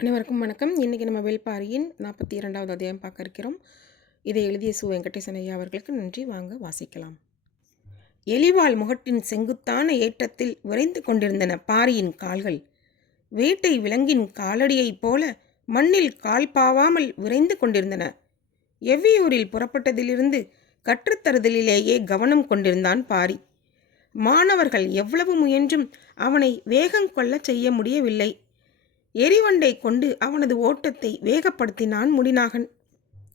அனைவருக்கும் வணக்கம். இன்றைக்கி நம்ம வேள்பாரியின் 42வது அத்தியாயம் பார்க்க இருக்கிறோம். இதை எழுதிய சு. வெங்கடேசன் ஐயா அவர்களுக்கு நன்றி. வாங்க வாசிக்கலாம். எலிவால் முகட்டின் செங்குத்தான ஏற்றத்தில் விரைந்து கொண்டிருந்தன பாரியின் கால்கள். வேட்டை விலங்கின் காலடியைப் போல மண்ணில் கால் பாவாமல் விரைந்து கொண்டிருந்தன. எவ்வியூரில் புறப்பட்டதிலிருந்து கற்றுத்தருதலிலேயே கவனம் கொண்டிருந்தான் பாரி. மாணவர்கள் எவ்வளவு முயன்றும் அவனை வேகம் கொள்ளச் செய்ய முடியவில்லை. எரிவண்டை கொண்டு அவனது ஓட்டத்தை வேகப்படுத்தினான் முடிநாகன்.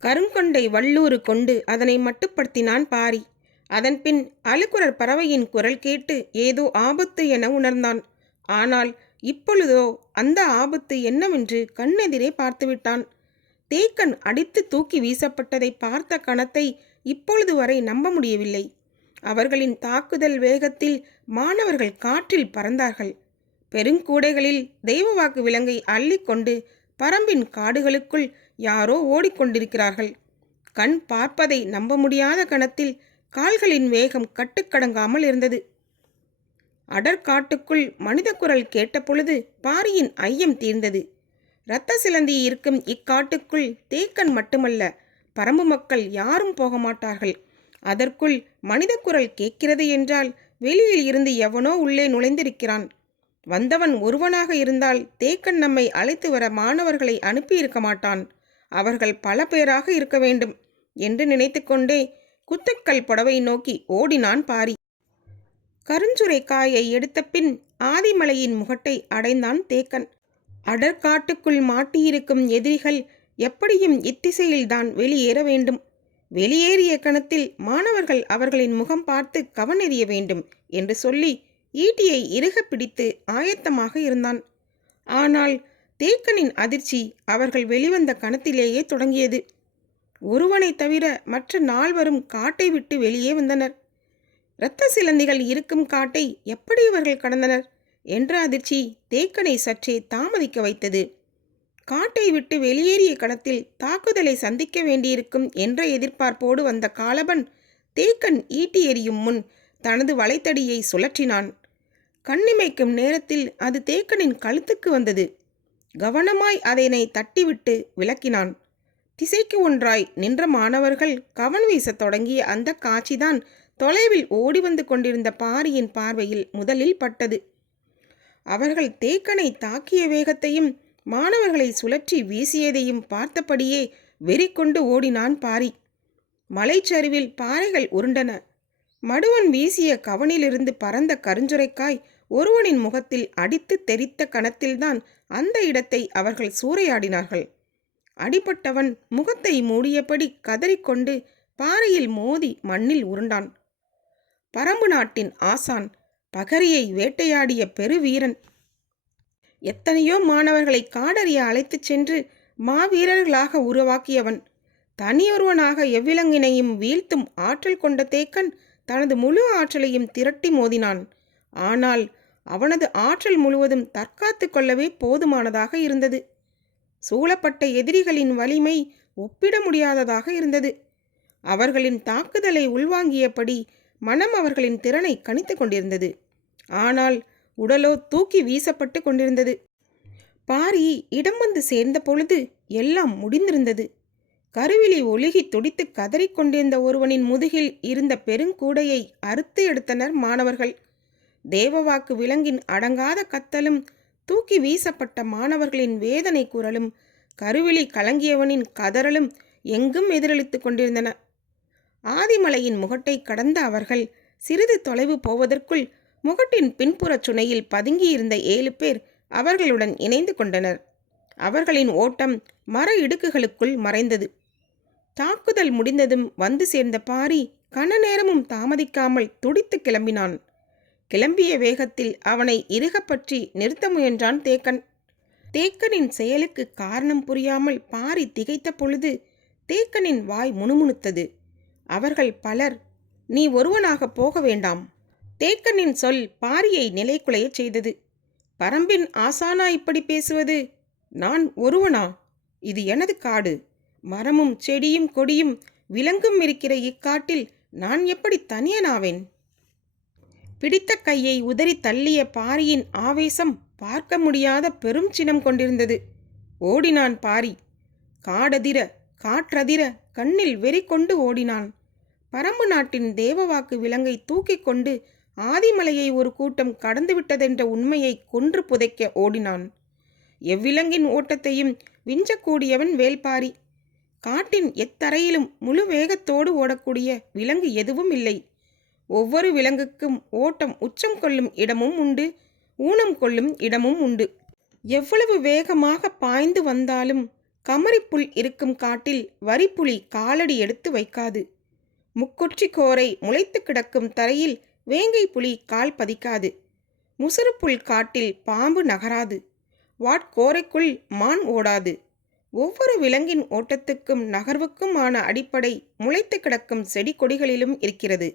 கருங்கொண்டை வல்லூறு கொண்டு அதனை மட்டுப்படுத்தினான் பாரி. அதன்பின் அழுகுரற் பறவையின் குரல் கேட்டு ஏதோ ஆபத்து என உணர்ந்தான். ஆனால் இப்பொழுதோ அந்த ஆபத்து என்னவென்று கண்ணெதிரே பார்த்துவிட்டான். தேக்கன் அடித்து தூக்கி வீசப்பட்டதை பார்த்த கணத்தை இப்பொழுது வரை நம்ப முடியவில்லை. அவர்களின் தாக்குதல் வேகத்தில் மாணவர்கள் காற்றில் பறந்தார்கள். பெருங்கூடைகளில் தெய்வவாக்கு விலங்கை அள்ளிக்கொண்டு பரம்பின் காடுகளுக்குள் யாரோ ஓடிக்கொண்டிருக்கிறார்கள். கண் பார்ப்பதை நம்ப முடியாத கணத்தில் கால்களின் வேகம் கட்டுக்கடங்காமல் இருந்தது. அடற்காட்டுக்குள் மனித குரல் கேட்டபொழுது பாரியின் ஐயம் தீர்ந்தது. இரத்த சிலந்தி இருக்கும் இக்காட்டுக்குள் தேக்கன் மட்டுமல்ல, பரம்பு மக்கள் யாரும் போக மாட்டார்கள். அதற்குள் மனித குரல் கேட்கிறது என்றால் வெளியில் இருந்து எவனோ உள்ளே நுழைந்திருக்கிறான். வந்தவன் ஒருவனாக இருந்தால் தேக்கன் நம்மை அழைத்து வர மாணவர்களை அனுப்பியிருக்க மாட்டான். அவர்கள் பல பேராக இருக்க வேண்டும் என்று நினைத்து கொண்டே குத்துக்கல் புடவை நோக்கி ஓடினான் பாரி. கருஞ்சுரைக்காயை எடுத்த பின் ஆதிமலையின் முகட்டை அடைந்தான் தேக்கன். அடற்காட்டுக்குள் மாட்டியிருக்கும் எதிரிகள் எப்படியும் இத்திசையில்தான் வெளியேற வேண்டும். வெளியேறிய கணத்தில் மாணவர்கள் அவர்களின் முகம் பார்த்து கவனெறிய வேண்டும் என்று சொல்லி ஈட்டியை இறுக பிடித்து ஆயத்தமாக இருந்தான். ஆனால் தேக்கனின் அதிர்ச்சி அவர்கள் வெளிவந்த கணத்திலேயே தொடங்கியது. ஒருவனை தவிர மற்ற நால்வரும் காட்டை விட்டு வெளியே வந்தனர். இரத்த சிலந்திகள் இருக்கும் காட்டை எப்படி இவர்கள் கடந்தனர் என்ற அதிர்ச்சி தேக்கனை சற்றே தாமதிக்க வைத்தது. காட்டை விட்டு வெளியேறிய கணத்தில் தாக்குதலை சந்திக்க வேண்டியிருக்கும் என்ற எதிர்பார்ப்போடு வந்த காலபன் தேக்கன் ஈட்டி எறியும் முன் தனது வலைத்தடியை சுழற்றினான். கண்ணிமைக்கும் நேரத்தில் அது தேக்கனின் கழுத்துக்கு வந்தது. கவனமாய் அதனை தட்டிவிட்டு விலக்கினான். திசைக்கு ஒன்றாய் நின்ற மாணவர்கள் கவன் வீசத் தொடங்கிய அந்த காட்சிதான் தொலைவில் ஓடி வந்து கொண்டிருந்த பாரியின் பார்வையில் முதலில் பட்டது. அவர்கள் தேக்கனை தாக்கிய வேகத்தையும் மாணவர்களை சுழற்றி வீசியதையும் பார்த்தபடியே வெறி கொண்டு ஓடினான் பாரி. மலைச்சரிவில் பாறைகள் உருண்டன. மடுவன் வீசிய கவனிலிருந்து பறந்த கருஞ்சுரைக்காய் ஒருவனின் முகத்தில் அடித்து தெரித்த கணத்தில்தான் அந்த இடத்தை அவர்கள் சூறையாடினார்கள். அடிபட்டவன் முகத்தை மூடியபடி கதறிக்கொண்டு பாறையில் மோதி மண்ணில் உருண்டான். பரம்பு நாட்டின் ஆசான், பகரியை வேட்டையாடிய பெருவீரன், எத்தனையோ மாணவர்களை காடறிய அழைத்துச் சென்று மாவீரர்களாக உருவாக்கியவன், தனியொருவனாக எவ்விலங்கினையும் வீழ்த்தும் ஆற்றல் கொண்ட தேக்கன் தனது முழு ஆற்றலையும் திரட்டி மோதினான். ஆனால் அவனது ஆற்றல் முழுவதும் தற்காத்து கொள்ளவே போதுமானதாக இருந்தது. சூழப்பட்ட எதிரிகளின் வலிமை ஒப்பிட முடியாததாக இருந்தது. அவர்களின் தாக்குதலை உள்வாங்கியபடி மனம் அவர்களின் திறனை கணித்து கொண்டிருந்தது. ஆனால் உடலோ தூக்கி வீசப்பட்டு கொண்டிருந்தது. பாரி இடம் வந்து சேர்ந்த பொழுது எல்லாம் முடிந்திருந்தது. கருவிழி ஒழுகி துடித்து கதறிக்கொண்டிருந்த ஒருவனின் முதுகில் இருந்த பெருங்கூடையை அறுத்து எடுத்தனர் மாணவர்கள். தேவவாக்கு விலங்கின் அடங்காத கத்தலும் தூக்கி வீசப்பட்ட மாணவர்களின் வேதனை குரலும் கருவிழி கலங்கியவனின் கதறலும் எங்கும் எதிரொலித்து கொண்டிருந்தன. ஆதிமலையின் முகட்டை கடந்த அவர்கள் சிறிது தொலைவு போவதற்குள் முகட்டின் பின்புறச் சுனையில் பதுங்கியிருந்த 7 பேர் அவர்களுடன் இணைந்து கொண்டனர். அவர்களின் ஓட்டம் மர இடுக்குகளுக்குள் மறைந்தது. தாக்குதல் முடிந்ததும் வந்து சேர்ந்த பாரி கன நேரமும் தாமதிக்காமல் துடித்து கிளம்பினான். கிளம்பிய வேகத்தில் அவனை இறுகப்பற்றி நிறுத்த முயன்றான் தேக்கன். தேக்கனின் செயலுக்கு காரணம் புரியாமல் பாரி திகைத்த பொழுது தேக்கனின் வாய் முணுமுணுத்தது. அவர்கள் பலர், நீ ஒருவனாக போக வேண்டாம். தேக்கனின் சொல் பாரியை நிலைகுலைய செய்தது. பரம்பின் ஆசானா இப்படி பேசுவது? நான் ஒருவனா? இது எனது காடு. மரமும் செடியும் கொடியும் விலங்கும் இருக்கிற இக்காட்டில் நான் எப்படி தனியனாவேன்? பிடித்த கையை உதறி தள்ளிய பாரியின் ஆவேசம் பார்க்க முடியாத பெரும் சினம் கொண்டிருந்தது. ஓடினான் பாரி. காடதிர காற்றதிர கண்ணில் வெறி கொண்டு ஓடினான். பரம்பு நாட்டின் தேவவாக்கு விலங்கை தூக்கி கொண்டு ஆதிமலையை ஒரு கூட்டம் கடந்துவிட்டதென்ற உண்மையை கொன்று புதைக்க ஓடினான். எவ்விலங்கின் ஓட்டத்தையும் விஞ்சக்கூடியவன் வேல்பாரி. காட்டின் எத்தரையிலும் முழு வேகத்தோடு ஓடக்கூடிய விலங்கு எதுவும் இல்லை. ஒவ்வொரு விலங்குக்கும் ஓட்டம் உச்சம் கொள்ளும் இடமும் உண்டு, ஊனம் கொள்ளும் இடமும் உண்டு. எவ்வளவு வேகமாக பாய்ந்து வந்தாலும் கமரிப்புல் இருக்கும் காட்டில் வரிப்புலி காலடி எடுத்து வைக்காது. முக்குற்றி கோரை முளைத்து கிடக்கும் தரையில் வேங்கை புலி கால் பதிக்காது. முசுறுப்புல் காட்டில் பாம்பு நகராது. வாட்கோரைக்குள் மான் ஓடாது. ஒவ்வொரு விலங்கின் ஓட்டத்துக்கும் நகர்வுக்கும் ஆன அடிப்படை முளைத்து கிடக்கும் செடி கொடிகளிலும் இருக்கிறது.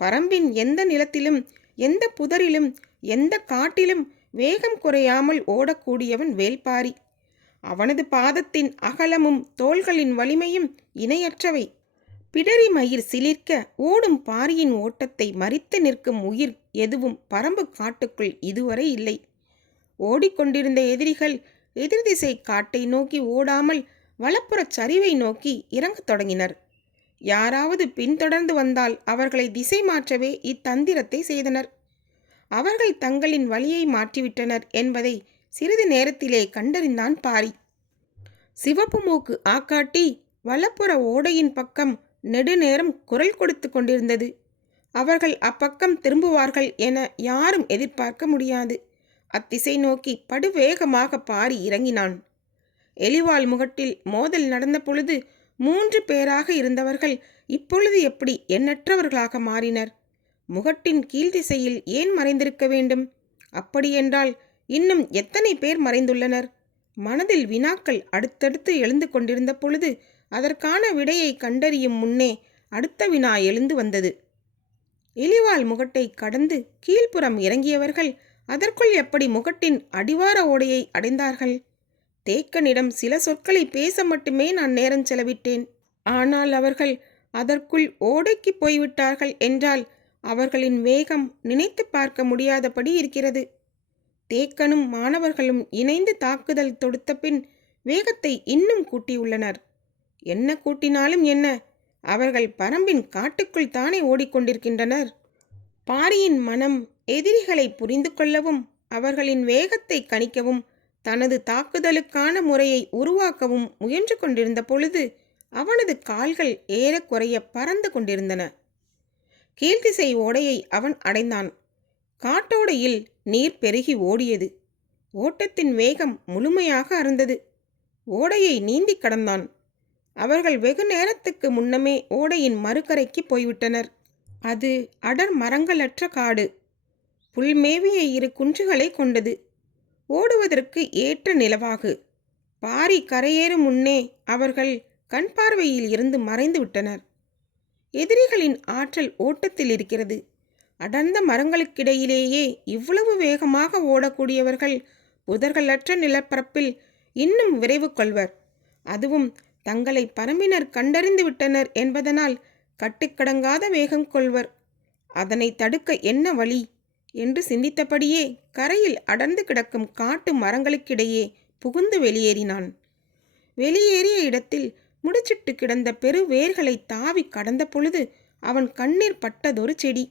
பரம்பின் எந்த நிலத்திலும், எந்த புதரிலும், எந்த காட்டிலும் வேகம் குறையாமல் ஓடக்கூடியவன் வேல்பாரி. அவனது பாதத்தின் அகலமும் தோள்களின் வலிமையும் இணையற்றவை. பிடரி மயிர் சிலிர்க்க ஓடும் பாரியின் ஓட்டத்தை மறித்து நிற்கும் உயிர் எதுவும் பரம்பு காட்டுக்குள் இதுவரை இல்லை. ஓடிக்கொண்டிருந்த எதிரிகள் எதிர்திசை காட்டை நோக்கி ஓடாமல் வலப்புறச் சரிவை நோக்கி இறங்கத் தொடங்கினர். யாராவது பின்தொடர்ந்து வந்தால் அவர்களை திசை மாற்றவே இத்தந்திரத்தை செய்தனர். அவர்கள் தங்களின் வழியை மாற்றிவிட்டனர் என்பதை சிறிது நேரத்திலே கண்டறிந்தான் பாரி. சிவப்பு மூக்கு ஆக்காட்டி வலப்புற ஓடையின் பக்கம் நெடுநேரம் குரல் கொடுத்து கொண்டிருந்தது. அவர்கள் அப்பக்கம் திரும்புவார்கள் என யாரும் எதிர்பார்க்க முடியாது. அத்திசை நோக்கி படுவேகமாக பாரி இறங்கினான். எலிவாள் முகட்டில் மோதல் நடந்த பொழுது 3 பேராக இருந்தவர்கள் இப்பொழுது எப்படி எண்ணற்றவர்களாக மாறினர்? முகட்டின் கீழ்த்திசையில் ஏன் மறைந்திருக்க வேண்டும்? அப்படியென்றால் இன்னும் எத்தனை பேர் மறைந்துள்ளனர்? மனதில் வினாக்கள் அடுத்தடுத்து எழுந்து கொண்டிருந்த பொழுது அதற்கான விடையை கண்டறியும் முன்னே அடுத்த வினா எழுந்து வந்தது. எலிவாள் முகட்டை கடந்து கீழ்ப்புறம் இறங்கியவர்கள் அதற்குள் எப்படி முகட்டின் அடிவார ஓடையை அடைந்தார்கள்? தேக்கனிடம் சில சொற்களை பேச மட்டுமே நான் நேரம் செலவிட்டேன். ஆனால் அவர்கள் அதற்குள் ஓடைக்கு போய்விட்டார்கள் என்றால் அவர்களின் வேகம் நினைத்து பார்க்க முடியாதபடி இருக்கிறது. தேக்கனும் மாணவர்களும் இணைந்து தாக்குதல் தொடுத்த பின் வேகத்தை இன்னும் கூட்டியுள்ளனர். என்ன கூட்டினாலும் என்ன, அவர்கள் பரம்பின் காட்டுக்குள் தானே ஓடிக்கொண்டிருக்கின்றனர். பாரியின் மனம் எதிரிகளை புரிந்து கொள்ளவும் அவர்களின் வேகத்தை கணிக்கவும் தனது தாக்குதலுக்கான முறையை உருவாக்கவும் முயன்று கொண்டிருந்த பொழுது அவனது கால்கள் ஏறக்குறைய பறந்து கொண்டிருந்தன. கீழ்த்திசை ஓடையை அவன் அடைந்தான். காட்டோடையில் நீர் பெருகி ஓடியது. ஓட்டத்தின் வேகம் முழுமையாக அறந்தது. ஓடையை நீந்தி கடந்தான். அவர்கள் வெகு நேரத்துக்கு முன்னமே ஓடையின் மறுகரைக்கு போய்விட்டனர். அது அடர் மரங்களற்ற காடு. புல்மேவிய 2 குன்றுகளை கொண்டது. ஓடுவதற்கு ஏற்ற நிலவாகு. பாரி கரையேறும் முன்னே அவர்கள் கண் பார்வையில் இருந்து மறைந்து விட்டனர். எதிரிகளின் ஆற்றல் ஓட்டத்தில் இருக்கிறது. அடர்ந்த மரங்களுக்கிடையிலேயே இவ்வளவு வேகமாக ஓடக்கூடியவர்கள் புதர்களற்ற நிலப்பரப்பில் இன்னும் விரைவு கொள்வர். அதுவும் தங்களை பரம்பினர் கண்டறிந்து விட்டனர் என்பதனால் கட்டுக்கடங்காத வேகம் கொள்வர். அதனை தடுக்க என்ன வழி என்று சிந்தித்தபடியே கரையில் அடர்ந்து கிடக்கும் காட்டு மரங்களுக்கிடையே புகுந்து வெளியேறினான். வெளியேறிய இடத்தில் முடிச்சிட்டு கிடந்த பெரு வேர்களை தாவி கடந்த பொழுது அவன் கண்ணீர் பட்டதொரு செடி.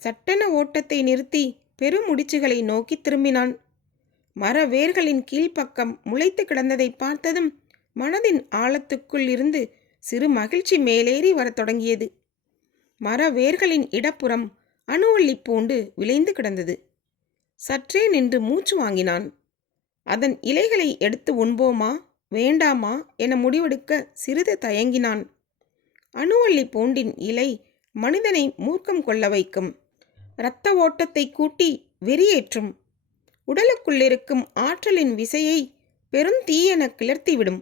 சட்டென ஓட்டத்தை நிறுத்தி பெருமுடிச்சுகளை நோக்கி திரும்பினான். மர வேர்களின் கீழ்ப்பக்கம் முளைத்து கிடந்ததை பார்த்ததும் மனதின் ஆழத்துக்குள் இருந்து சிறு மகிழ்ச்சி மேலேறி வரத் தொடங்கியது. மர வேர்களின் இடப்புறம் அணுவள்ளி பூண்டு விளைந்து கிடந்தது. சற்றே நின்று மூச்சு வாங்கினான். அதன் இலைகளை எடுத்து உண்போமா வேண்டாமா என முடிவெடுக்க சிறிது தயங்கினான். அணுவள்ளி பூண்டின் இலை மனிதனை மூர்க்கம் கொள்ள வைக்கும். இரத்த ஓட்டத்தை கூட்டி வெறியேற்றும். உடலுக்குள்ளிருக்கும் ஆற்றலின் விசையை பெருந்தீயென கிளர்த்திவிடும்.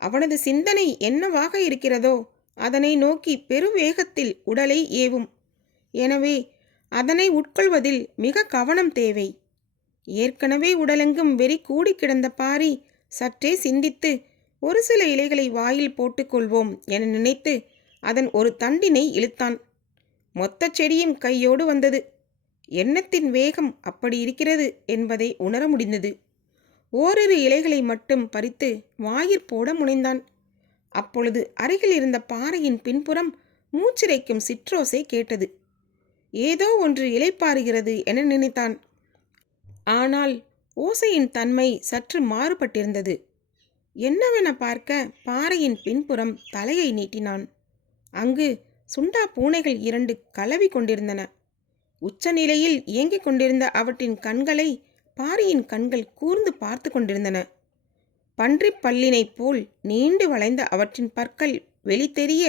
அவனது சிந்தனை என்னவாக இருக்கிறதோ அதனை நோக்கி பெருவேகத்தில் உடலை ஏவும். எனவே அதனை உட்கொள்வதில் மிக கவனம் தேவை. ஏற்கனவே உடலெங்கும் வெறி கூடி கிடந்த பாரி சற்றே சிந்தித்து ஒரு சில இலைகளை வாயில் போட்டுக்கொள்வோம் என நினைத்து அதன் ஒரு தண்டினை இழுத்தான். மொத்த செடியும் கையோடு வந்தது. எண்ணத்தின் வேகம் அப்படி இருக்கிறது என்பதை உணர முடிந்தது. ஓரிரு இலைகளை மட்டும் பறித்து வாயிற் போட முனைந்தான். அப்பொழுது அருகில் இருந்த பாறையின் பின்புறம் மூச்சிரைக்கும் சிற்றோசை கேட்டது. ஏதோ ஒன்று இளைப்பாறுகிறது என நினைத்தான். ஆனால் ஓசையின் தன்மை சற்று மாறுபட்டிருந்தது. என்னவென பார்க்க பாறையின் பின்புறம் தலையை நீட்டினான். அங்கு சுண்டா பூனைகள் 2 கலவி கொண்டிருந்தன. உச்சநிலையில் இயங்கிக் கொண்டிருந்த அவற்றின் கண்களை பாரியின் கண்கள் கூர்ந்து பார்த்து கொண்டிருந்தன. பன்றிப் பல்லினைப் போல் நீண்டு வளைந்த அவற்றின் பற்கள் வெளித்தெரிய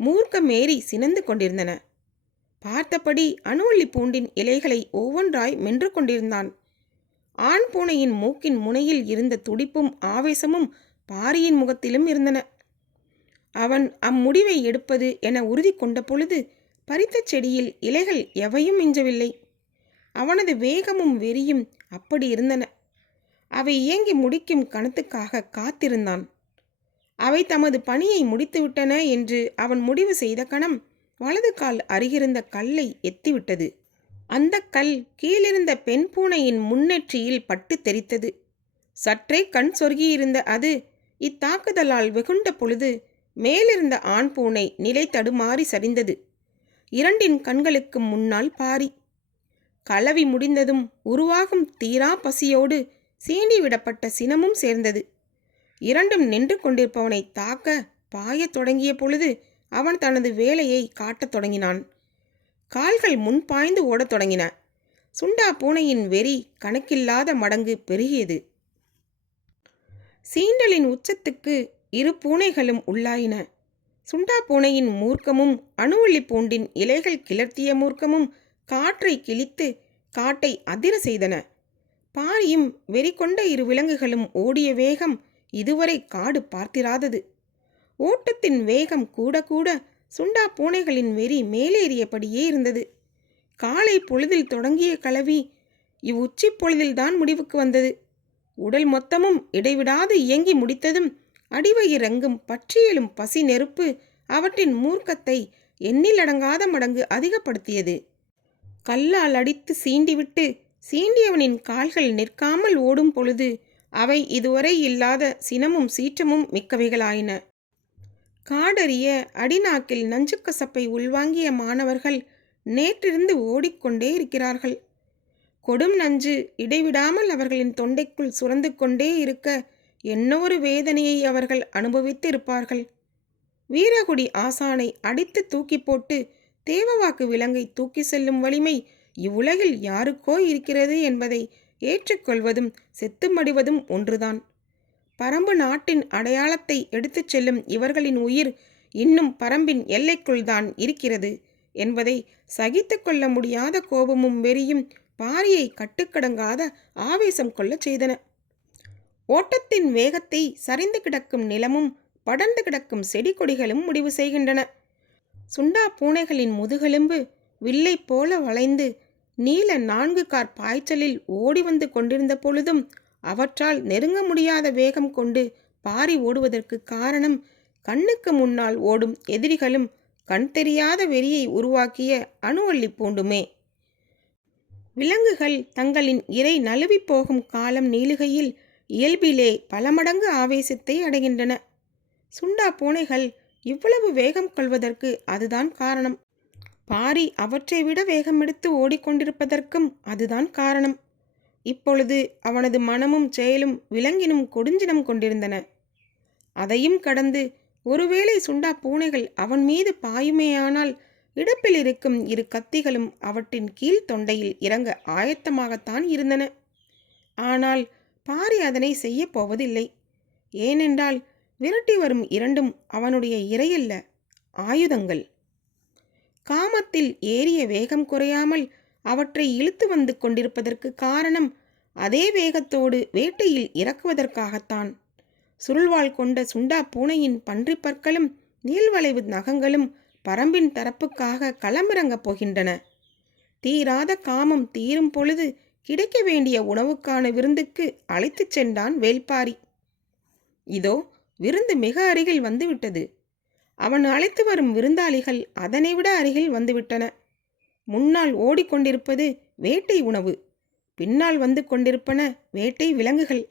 மூர்க்கமேறி சினந்து கொண்டிருந்தன. பார்த்தபடி அணுவள்ளி பூண்டின் இலைகளை ஒவ்வொன்றாய் மென்று கொண்டிருந்தான். ஆண் பூனையின் மூக்கின் முனையில் இருந்த துடிப்பும் ஆவேசமும் பாரியின் முகத்திலும் இருந்தன. அவன் அம்முடிவை எடுப்பது என உறுதி கொண்ட பொழுது பறித்த செடியில் இலைகள் எவையும் மிஞ்சவில்லை. அவனது வேகமும் வெறியும் அப்படி இருந்தன. அவை இயங்கி முடிக்கும் கணத்துக்காக காத்திருந்தான். அவை தமது பணியை முடித்துவிட்டன என்று அவன் முடிவு செய்த கணம் வலது கால் அருகிருந்த கல்லை எத்திவிட்டது. அந்த கல் கீழிருந்த பெண் பூனையின் முன்னெற்றியில் பட்டு தெரித்தது. சற்றே கண் சொருகியிருந்த அது இத்தாக்குதலால் வெகுண்ட பொழுது மேலிருந்த ஆண் பூனை நிலை தடுமாறி சரிந்தது. 2 கண்களுக்கு முன்னால் பாரி. களவி முடிந்ததும் உருவாகும் தீரா பசியோடு சீண்டிவிடப்பட்ட சினமும் சேர்ந்தது. 2ம் நின்று கொண்டிருப்பவனை தாக்க பாயத் தொடங்கிய பொழுது அவன் தனது வேலையை காட்டத் தொடங்கினான். கால்கள் முன் பாய்ந்து ஓடத் தொடங்கின. சுண்டா பூனையின் வெறி கணக்கில்லாத மடங்கு பெருகியது. சீண்டலின் உச்சத்துக்கு 2 பூனைகளும் உள்ளாயின. சுண்டா பூனையின் மூர்க்கமும் அணுவள்ளி பூண்டின் இலைகள் கிளர்த்திய மூர்க்கமும் காற்றை கிழித்து காட்டை அதிர செய்தன. பாரியும் வெறி கொண்ட 2 விலங்குகளும் ஓடிய வேகம் இதுவரை காடு பார்த்திராதது. ஓட்டத்தின் வேகம் கூட கூட சுண்டா பூனைகளின் வெறி மேலேறியபடியே இருந்தது. காலை பொழுதில் தொடங்கிய களவி இவ்வுச்சி பொழுதில்தான் முடிவுக்கு வந்தது. உடல் மொத்தமும் இடைவிடாது இயங்கி முடித்ததும் அடிவயிறெங்கும் பற்றியெழும் பசி நெருப்பு அவற்றின் மூர்க்கத்தை எண்ணிலடங்காத மடங்கு அதிகப்படுத்தியது. கல்லால் அடித்து சீண்டிவிட்டு சீண்டியவனின் கால்கள் நிற்காமல் ஓடும் பொழுது அவை இதுவரை இல்லாத சினமும் சீற்றமும் மிக்கவைகளாயின. காடறிய அடிநாக்கில் நஞ்சுக்கசப்பை உள்வாங்கிய மாணவர்கள் நேற்றிருந்து ஓடிக்கொண்டே இருக்கிறார்கள். கொடும் நஞ்சு இடைவிடாமல் அவர்களின் தொண்டைக்குள் சுரந்து கொண்டே இருக்க என்ன ஒரு வேதனையை அவர்கள் அனுபவித்து இருப்பார்கள். வீரகுடி ஆசானை அடித்து தூக்கி போட்டு தேவவாக்கு விலங்கை தூக்கி செல்லும் வலிமை இவ்வுலகில் யாருக்கோ இருக்கிறது என்பதை ஏற்றுக்கொள்வதும் செத்து மடிவதும் ஒன்றுதான். பரம்பு நாட்டின் அடையாளத்தை எடுத்துச் செல்லும் இவர்களின் உயிர் இன்னும் பரம்பின் எல்லைக்குள்தான் இருக்கிறது என்பதை சகித்து கொள்ள முடியாத கோபமும் வெறியும் பாரியை கட்டுக்கடங்காத ஆவேசம் கொள்ளச் செய்தன. ஓட்டத்தின் வேகத்தை சரிந்து கிடக்கும் நிலமும் படர்ந்து கிடக்கும் செடி கொடிகளும் முடிவு செய்கின்றன. சுண்டா பூனைகளின் முதுகெலும்பு வில்லை போல வளைந்து நீல 4 கார் பாய்ச்சலில் ஓடி வந்து கொண்டிருந்த பொழுதும் அவற்றால் நெருங்க முடியாத வேகம் கொண்டு பாரி ஓடுவதற்கு காரணம் கண்ணுக்கு முன்னால் ஓடும் எதிரிகளும் கண் தெரியாத வெறியை உருவாக்கிய அணுவள்ளி பூண்டுமே. விலங்குகள் தங்களின் இரை நழுவி போகும் காலம் நீளுகையில் இயல்பிலே பல மடங்கு ஆவேசத்தை அடைகின்றன. சுண்டா பூனைகள் இவ்வளவு வேகம் கொள்வதற்கு அதுதான் காரணம். பாரி அவற்றை விட வேகமெடுத்து ஓடிக்கொண்டிருப்பதற்கும் அதுதான் காரணம். இப்பொழுது அவனது மனமும் செயலும் விலங்கினும் கொடுஞ்சினம் கொண்டிருந்தன. அதையும் கடந்து ஒருவேளை சுண்டா பூனைகள் அவன் மீது பாயுமேயானால் இடுப்பில் இருக்கும் 2 கத்திகளும் அவற்றின் கீழ் தொண்டையில் இறங்க ஆயத்தமாகத்தான் இருந்தன. ஆனால் பாரி அதனை செய்ய போவதில்லை. ஏனென்றால் விரட்டி வரும் 2ம் அவனுடைய இரையல்ல, ஆயுதங்கள். காமத்தில் ஏறிய வேகம் குறையாமல் அவற்றை இழுத்து வந்து கொண்டிருப்பதற்கு காரணம் அதே வேகத்தோடு வேட்டையில் இறக்குவதற்காகத்தான். சுருள்வாள் கொண்ட சுண்டா பூனையின் பன்றிப் பற்களும் நீள்வளைவு நகங்களும் பரம்பின் தரப்புக்காக களமிறங்கப் போகின்றன. தீராத காமம் தீரும் பொழுது கிடைக்க வேண்டிய உணவுக்கான விருந்துக்கு அழைத்துச் சென்றான் வேள்பாரி. இதோ விருந்து மிக அருகில் வந்துவிட்டது. அவன் அழைத்து வரும் விருந்தாளிகள் அதனை விட அருகில் வந்துவிட்டன. முன்னால் ஓடிக்கொண்டிருப்பது வேட்டை உணவு, பின்னால் வந்து கொண்டிருப்பன வேட்டை விலங்குகள்.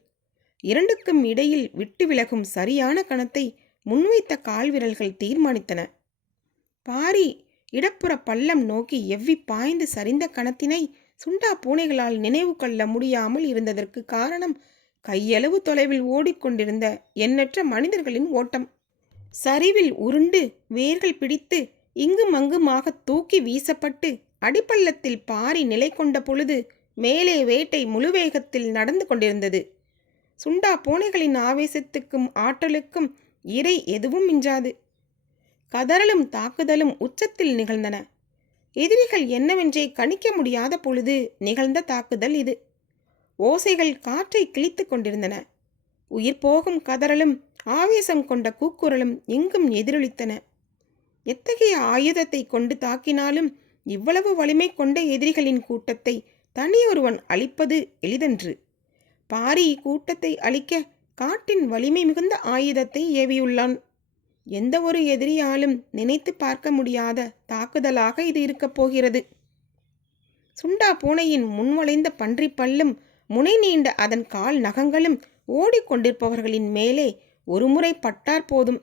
இரண்டுக்கும் இடையில் விட்டு விலகும் சரியான கணத்தை முன்வைத்த கால்விரல்கள் தீர்மானித்தன. பாரி இடப்புற பள்ளம் நோக்கி எவ்வி பாய்ந்து சரிந்த கணத்தினை சுண்டா பூனைகளால் நினைவு கொள்ள முடியாமல் இருந்ததற்கு காரணம் கையளவு தொலைவில் ஓடிக்கொண்டிருந்த எண்ணற்ற மனிதர்களின் ஓட்டம். சரிவில் உருண்டு வேர்கள் பிடித்து இங்கும் அங்குமாக தூக்கி வீசப்பட்டு அடிப்பள்ளத்தில் பாரி நிலை கொண்ட பொழுது மேலே வேட்டை முழுவேகத்தில் நடந்து கொண்டிருந்தது. சுண்டா பூனைகளின் ஆவேசத்துக்கும் ஆற்றலுக்கும் இறை எதுவும் மிஞ்சாது. கதறலும் தாக்குதலும் உச்சத்தில் நிகழ்ந்தன. எதிரிகள் என்னவென்றே கணிக்க முடியாத பொழுது நிகழ்ந்த தாக்குதல் இது. ஓசைகள் காற்றை கிழித்து கொண்டிருந்தன. உயிர் போகும் கதறலும் ஆவேசம் கொண்ட கூக்குரலும் எங்கும் எதிரொலித்தன. எத்தகைய ஆயுதத்தை கொண்டு தாக்கினாலும் இவ்வளவு வலிமை கொண்ட எதிரிகளின் கூட்டத்தை தனியொருவன் அழிப்பது எளிதன்று. பாரி கூட்டத்தை அழிக்க காட்டின் வலிமை மிகுந்த ஆயுதத்தை ஏவியுள்ளான். எந்த ஒரு எதிரியாலும் நினைத்து பார்க்க முடியாத தாக்குதலாக இது இருக்கப் போகிறது. சுண்டா பூனையின் முன்வளைந்த பன்றி பல்லும் முனை நீண்ட அதன் கால் நகங்களும் ஓடிக்கொண்டிருப்பவர்களின் மேலே ஒருமுறை பட்டார் போதும்.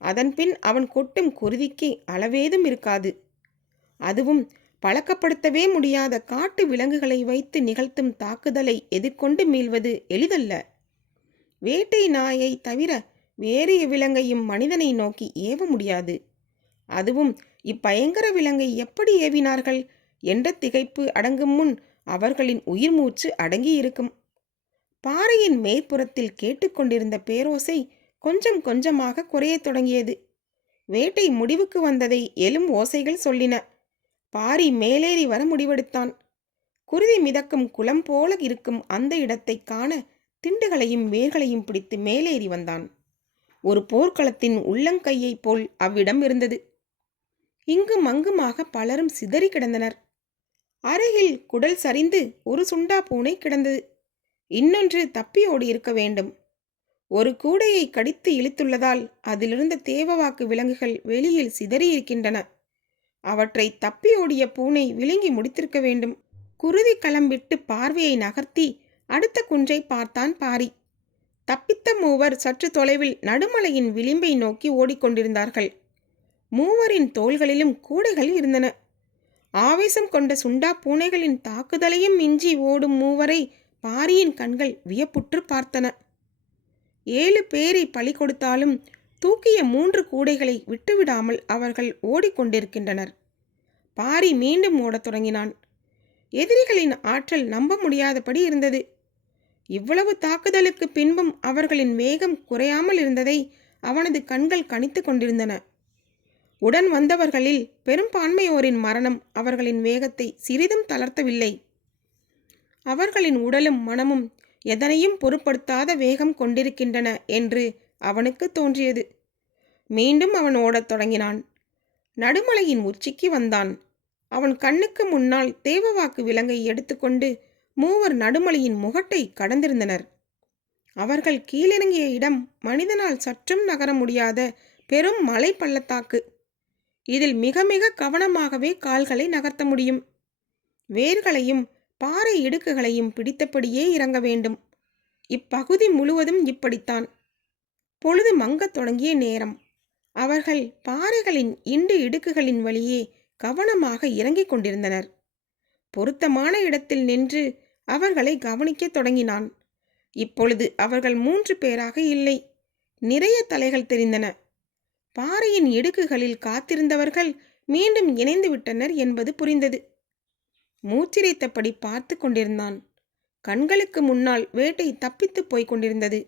அதன்பின் அவன் கொட்டும் குருதிக்கு அளவேதும் இருக்காது. அதுவும் பழக்கப்படுத்தவே முடியாத காட்டு விலங்குகளை வைத்து நிகழ்த்தும் தாக்குதலை எதிர்கொண்டு மீள்வது எளிதல்ல. வேட்டை நாயை தவிர வேறு விலங்கையும் மனிதனை நோக்கி ஏவ முடியாது. அதுவும் இப்பயங்கர விலங்கை எப்படி ஏவினார்கள் என்ற திகைப்பு அடங்கும் முன் அவர்களின் உயிர் மூச்சு அடங்கி இருக்கும். பாறையின் மேற்புறத்தில் கேட்டுக்கொண்டிருந்த பேரோசை கொஞ்சம் கொஞ்சமாக குறையத் தொடங்கியது. வேட்டை முடிவுக்கு வந்ததை எழும் ஓசைகள் சொல்லின. பாரி மேலேறி வர முடிவெடுத்தான். குருதி மிதக்கும் குளம் போல இருக்கும் அந்த இடத்தை காண திண்டுகளையும் வேர்களையும் பிடித்து மேலேறி வந்தான். ஒரு போர்க்களத்தின் உள்ளங்கையைப் போல் அவ்விடம் இருந்தது. இங்கும் அங்குமாக பலரும் சிதறி கிடந்தனர். அருகில் குடல் சரிந்து ஒரு சுண்டா பூனை கிடந்தது. இன்னொன்று தப்பி ஓடி இருக்க வேண்டும். ஒரு கூடையை கடித்து இழுத்துள்ளதால் அதிலிருந்த தேவவாக்கு விலங்குகள் வெளியில் சிதறி இருக்கின்றன. அவற்றை தப்பி ஓடிய பூனை விழுங்கி முடித்திருக்க வேண்டும். குருதி களம்பிட்டு பார்வையை நகர்த்தி அடுத்த குன்றை பார்த்தான் பாரி. தப்பித்த மூவர் சற்று தொலைவில் நடுமலையின் விளிம்பை நோக்கி ஓடிக்கொண்டிருந்தார்கள். மூவரின் தோள்களிலும் கூடைகள் இருந்தன. ஆவேசம் கொண்ட சுண்டா பூனைகளின் தாக்குதலையும் மிஞ்சி ஓடும் மூவரை பாரியின் கண்கள் வியப்புற்று பார்த்தன. 7 பேரை பலி கொடுத்தாலும் தூக்கிய 3 கூடைகளை விட்டுவிடாமல் அவர்கள் ஓடிக்கொண்டிருக்கின்றனர். பாரி மீண்டும் ஓடத் தொடங்கினான். எதிரிகளின் ஆற்றல் நம்ப முடியாதபடி இருந்தது. இவ்வளவு தாக்குதலுக்கு பின்பும் அவர்களின் வேகம் குறையாமல் இருந்ததை அவனது கண்கள் கணித்து கொண்டிருந்தன. உடன் வந்தவர்களில் பெரும்பான்மையோரின் மரணம் அவர்களின் வேகத்தை சிறிதும் தளர்த்தவில்லை. அவர்களின் உடலும் மனமும் எதனையும் பொருட்படுத்தாத வேகம் கொண்டிருக்கின்றன என்று அவனுக்கு தோன்றியது. மீண்டும் அவன் ஓடத் தொடங்கினான். நடுமலையின் உச்சிக்கு வந்தான். அவன் கண்ணுக்கு முன்னால் தேவவாக்கு விலங்கை எடுத்துக்கொண்டு மூவர் நடுமலையின் முகட்டை கடந்திருந்தனர். அவர்கள் கீழிறங்கிய இடம் மனிதனால் சற்றும் நகர முடியாத பெரும் மலை பள்ளத்தாக்கு. இதில் மிக மிக கவனமாகவே கால்களை நகர்த்த முடியும். வேர்களையும் பாறை இடுக்குகளையும் பிடித்தபடியே இறங்க வேண்டும். இப்பகுதி முழுவதும் இப்படித்தான். பொழுது மங்கத் தொடங்கிய நேரம். அவர்கள் பாறைகளின் இண்டு இடுக்குகளின் வழியே கவனமாக இறங்கிக் கொண்டிருந்தனர். பொருத்தமான இடத்தில் நின்று அவர்களை கவனிக்கத் தொடங்கினான். இப்பொழுது அவர்கள் 3 பேராக இல்லை. நிறைய தலைகள் தெரிந்தன. பாறையின் இடுக்குகளில் காத்திருந்தவர்கள் மீண்டும் இணைந்து விட்டனர் என்பது புரிந்தது. மூச்சிரைத்தபடி பார்த்து கொண்டிருந்தான். கண்களுக்கு முன்னால் வேட்டை தப்பித்து போய்க் கொண்டிருந்தது.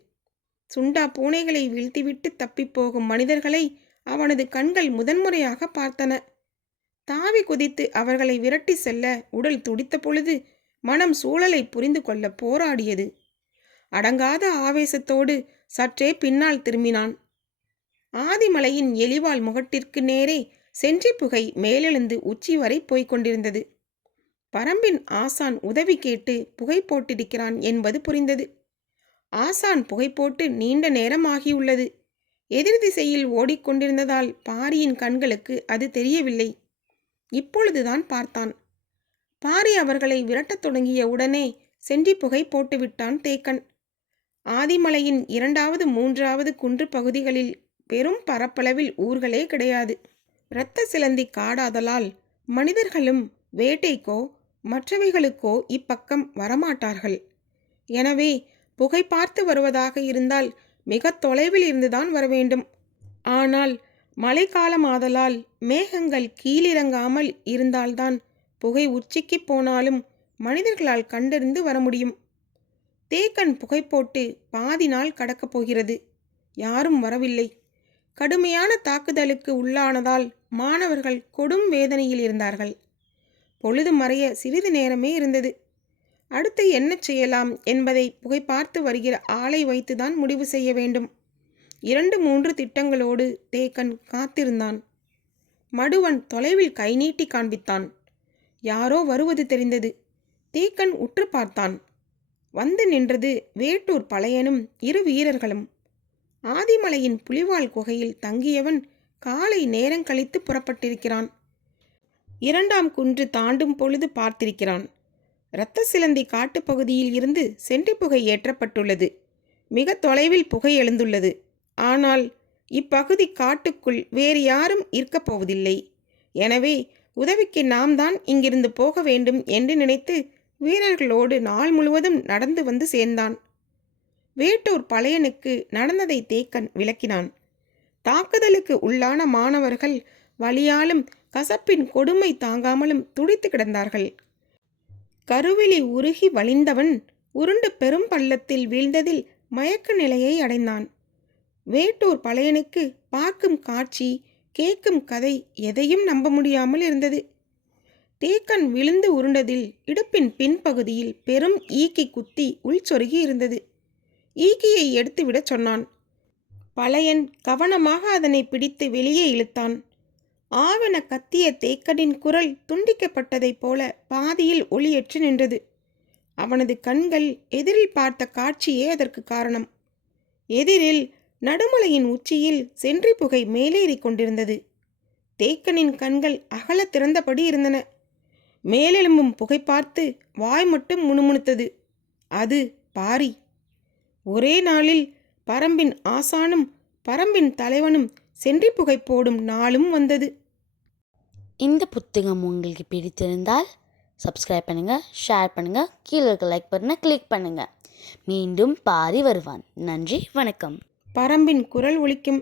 சுண்டா பூனைகளை வீழ்த்திவிட்டு தப்பிப்போகும் மனிதர்களை அவனது கண்கள் முதன்முறையாக பார்த்தன. தாவி குதித்து அவர்களை விரட்டி செல்ல உடல் துடித்த பொழுது மனம் சூழலை புரிந்து கொள்ள போராடியது. அடங்காத ஆவேசத்தோடு சற்றே பின்னால் திரும்பினான். ஆதிமலையின் எலிவால் முகட்டிற்கு நேரே சென்றி புகை மேலெழுந்து உச்சி வரை போய்க் கொண்டிருந்தது. பரம்பின் ஆசான் உதவி கேட்டு புகை போட்டிருக்கிறான் என்பது புரிந்தது. ஆசான் புகை போட்டு நீண்ட நேரம் ஆகியுள்ளது. எதிர் திசையில் ஓடிக்கொண்டிருந்ததால் பாரியின் கண்களுக்கு அது தெரியவில்லை. இப்பொழுதுதான் பார்த்தான். பாரி அவர்களை விரட்டத் தொடங்கிய உடனே சென்றி புகை போட்டுவிட்டான் தேக்கன். ஆதிமலையின் 2வது 3வது குன்று பகுதிகளில் பெரும் பரப்பளவில் ஊர்களே கிடையாது. இரத்த சிலந்தி காடாதலால் மனிதர்களும் வேட்டைக்கோ மற்றவைகளுக்கோ இப்பக்கம் வரமாட்டார்கள். எனவே புகை பார்த்து வருவதாக இருந்தால் மிக தொலைவில் இருந்துதான் வரவேண்டும். ஆனால் மழைக்காலமாதலால் மேகங்கள் கீழிறங்காமல் இருந்தால்தான் புகை உச்சிக்கு போனாலும் மனிதர்களால் கண்டறிந்து வர முடியும். தேக்கன் புகை போட்டு பாதி நாள் கடக்கப் போகிறது. யாரும் வரவில்லை. கடுமையான தாக்குதலுக்கு உள்ளானதால் மாணவர்கள் கொடும் வேதனையில் இருந்தார்கள். பொழுது மறைய சிறிது நேரமே இருந்தது. அடுத்து என்ன செய்யலாம் என்பதை புகை பார்த்து வருகிற ஆளை வைத்துதான் முடிவு செய்ய வேண்டும். 2-3 திட்டங்களோடு தேக்கன் காத்திருந்தான். மடுவன் தொலைவில் கை நீட்டி காண்பித்தான். யாரோ வருவது தெரிந்தது. தேக்கன் உற்று பார்த்தான். வந்து நின்றது வேட்டூர் பழையனும் 2 வீரர்களும். ஆதிமலையின் புலிவால் குகையில் தங்கியவன் காலை நேரங்கழித்து புறப்பட்டிருக்கிறான். 2ஆம் குன்று தாண்டும் பொழுது பார்த்திருக்கிறான். இரத்த சிலந்தி காட்டுப்பகுதியில் இருந்து சென்றி புகை ஏற்றப்பட்டுள்ளது. மிக தொலைவில் புகை எழுந்துள்ளது. ஆனால் இப்பகுதி காட்டுக்குள் வேறு யாரும் இருக்கப் போவதில்லை. எனவே உதவிக்கு நாம் தான் இங்கிருந்து போக வேண்டும் என்று நினைத்து வீரர்களோடு நாள் முழுவதும் நடந்து வந்து சேர்ந்தான். வேட்டூர் பழையனுக்கு நடந்ததை தேக்கன் விளக்கினான். தாக்குதலுக்கு உள்ளான மாணவர்கள் வலியாலும் கசப்பின் கொடுமை தாங்காமலும் துடித்து கிடந்தார்கள். கருவிழி உருகி வழிந்தவன் உருண்டு பெரும் பள்ளத்தில் வீழ்ந்ததில் மயக்க நிலையை அடைந்தான். வேட்டூர் பழையனுக்கு பார்க்கும் காட்சி, கேட்கும் கதை எதையும் நம்ப முடியாமல் இருந்தது. தேக்கன் விழுந்து உருண்டதில் இடுப்பின் பின்பகுதியில் பெரும் ஈக்கி குத்தி உள்சொருகி இருந்தது. ஈக்கியை எடுத்துவிடச் சொன்னான். பழையன் கவனமாக அதனை பிடித்து வெளியே இழுத்தான். ஆவென கத்திய தேக்கனின் குரல் துண்டிக்கப்பட்டதைப் போல பாதியில் ஒளியற்று நின்றது. அவனது கண்கள் எதிரில் பார்த்த காட்சியே அதற்கு காரணம். எதிரில் நடுமலையின் உச்சியில் சென்றி புகை மேலேறி கொண்டிருந்தது. தேக்கனின் கண்கள் அகல திறந்தபடி இருந்தன. மேலெழும்பும் புகை பார்த்து வாய் மட்டும் முணுமுணுத்தது. அது பாரி. ஒரே நாளில் பரம்பின் ஆசானும் பரம்பின் தலைவனும் சென்றி புகை போடும் நாளும் வந்தது. இந்த புத்தகம் உங்களுக்கு பிடித்திருந்தால் சப்ஸ்கிரைப் பண்ணுங்கள், ஷேர் பண்ணுங்கள், கீழே இருக்க லைக் பட்டனை கிளிக் பண்ணுங்கள். மீண்டும் பாரி வருவான். நன்றி, வணக்கம். பரம்பின் குரல் ஒலிக்கும்.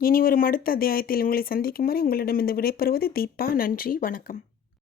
இனி ஒரு அடுத்த அத்தியாயத்தில் உங்களை சந்திக்கும் வரை உங்களிடம் இந்த விடைபெறுவது தீபா. நன்றி, வணக்கம்.